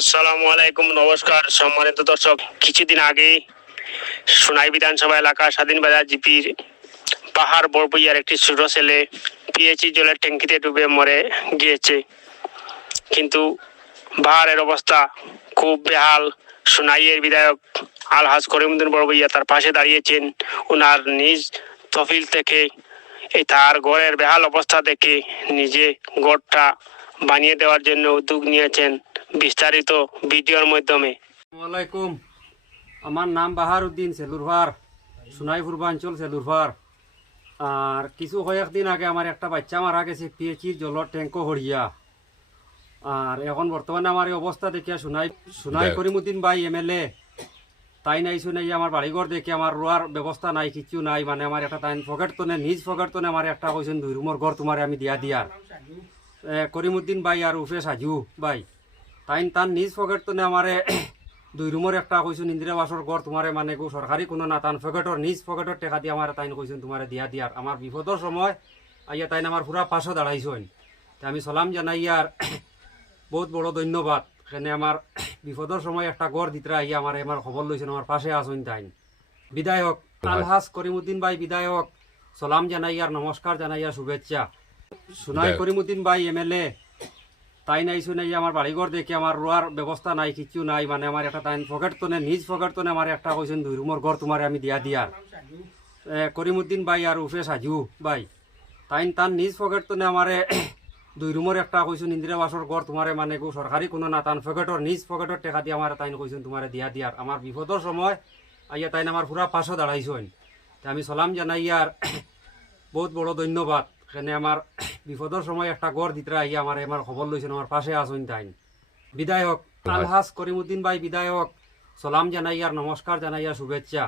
আসসালামু আলাইকুম, নমস্কার সম্মানিত দর্শক। কিছুদিন আগে সোনাই বিধানসভা এলাকা স্বাধীনবাজার জিপির পাহাড় বড়বইয়ার একটি ছোট ছেলে পিএইচই জলের ট্যাঙ্কিতে ডুবে মরে গিয়েছে। কিন্তু পাহাড়ের অবস্থা খুব বেহাল। সোনাইয়ের বিধায়ক আলহাজ করিমউদ্দিন বড়বইয়া তার পাশে দাঁড়িয়েছেন। ওনার নিজ তহবিল থেকে এই তার ঘরের বেহাল অবস্থা দেখে নিজে ঘরটা বানিয়ে দেওয়ার জন্য উদ্যোগ নিয়েছেন। বিস্তারিত ভিডিওর মাধ্যমে। আসসালামাইকুম, আমার নাম বাহারউদ্দিন সেলুরভার, সোনাই পূর্বাঞ্চল সেলুরভার। আর কিছু কয়েকদিন আগে আমার একটা বাচ্চা মারা গেছে পিএইচির জলের ট্যাঙ্কও হরিয়া। আর এখন বর্তমানে আমার এই অবস্থা দেখিয়া সোনাই করিমউদ্দিন ভাই এমএলএ তাই নাই শুনে আমার বাড়িঘর দেখে আমার রোয়ার ব্যবস্থা নাই, কিছু নাই। মানে আমার একটা তাই পকেট তনে নিজ পকেট তনে আমার একটা কইছেন 2 রুমের ঘর তোমারে আমি দিয়ার করিমউদ্দিন ভাই আর উফে সাজু ভাই তার নিজ পকেট তো আমারে 2 রুমের একটা কইছেন ইন্দিরা আবাসর ঘর তোমারে মানে সরকারি কোনো না তান পকেটর নিজ পকেটর টেকা দিয়ে আমার তাই কইছেন তোমারে দিয়ার আমার বিপদর সময় আইয়া তাই আমার পুরা পাশে দাঁড়াইছেন। আমি সালাম জানাই আর বহুত বড় ধন্যবাদ। এখানে আমার বিপদর সময় একটা ঘর দিতরা আইয়া আমার খবর লইছেন, আমার পাশে আসুন। তাই বিধায়ক আলহাজ করিমউদ্দিন ভাই বিধায়ক সালাম জানাই আর নমস্কার জানাই আর শুভেচ্ছা। সোনাই করিমউদ্দিন ভাই এমএলএ তাই নাই শুনে আমার বাড়িঘর দেখে আমার রোয়ার ব্যবস্থা নাই, কিছু নাই। মানে আমার একটা তাই পকেট তনে নিজ পকেট তনে আমার একটা কইছেন 2 রুমের ঘর তোমারে আমি দিয়ার করিমউদ্দিন ভাই আর উফে সাজু ভাই তার নিজ পকেট তনে আমারে 2 রুমের একটা কইছেন ইন্দিরা আবাসর ঘর তোমারে মানে সরকারি কোনো না তান পকেটর নিজ পকেটর টেকা দিয়ে আমার তাই কইছেন তোমারে দিয়ার আমার বিপদর সময় আইয়া তাই আমার পুরা পাশে দাঁড়াইছেন। আমি সালাম জানাই আর বহুত বড় ধন্যবাদ। এখানে আমার বিপদর সময় একটা ঘর দিতরা আইয়া আমার খবর লইছেন, আমার পাশে আসুন। তাই বিধায়ক আলহাজ করিমউদ্দিন ভাই বিধায়ক সালাম জানাই আর নমস্কার জানাই আর শুভেচ্ছা।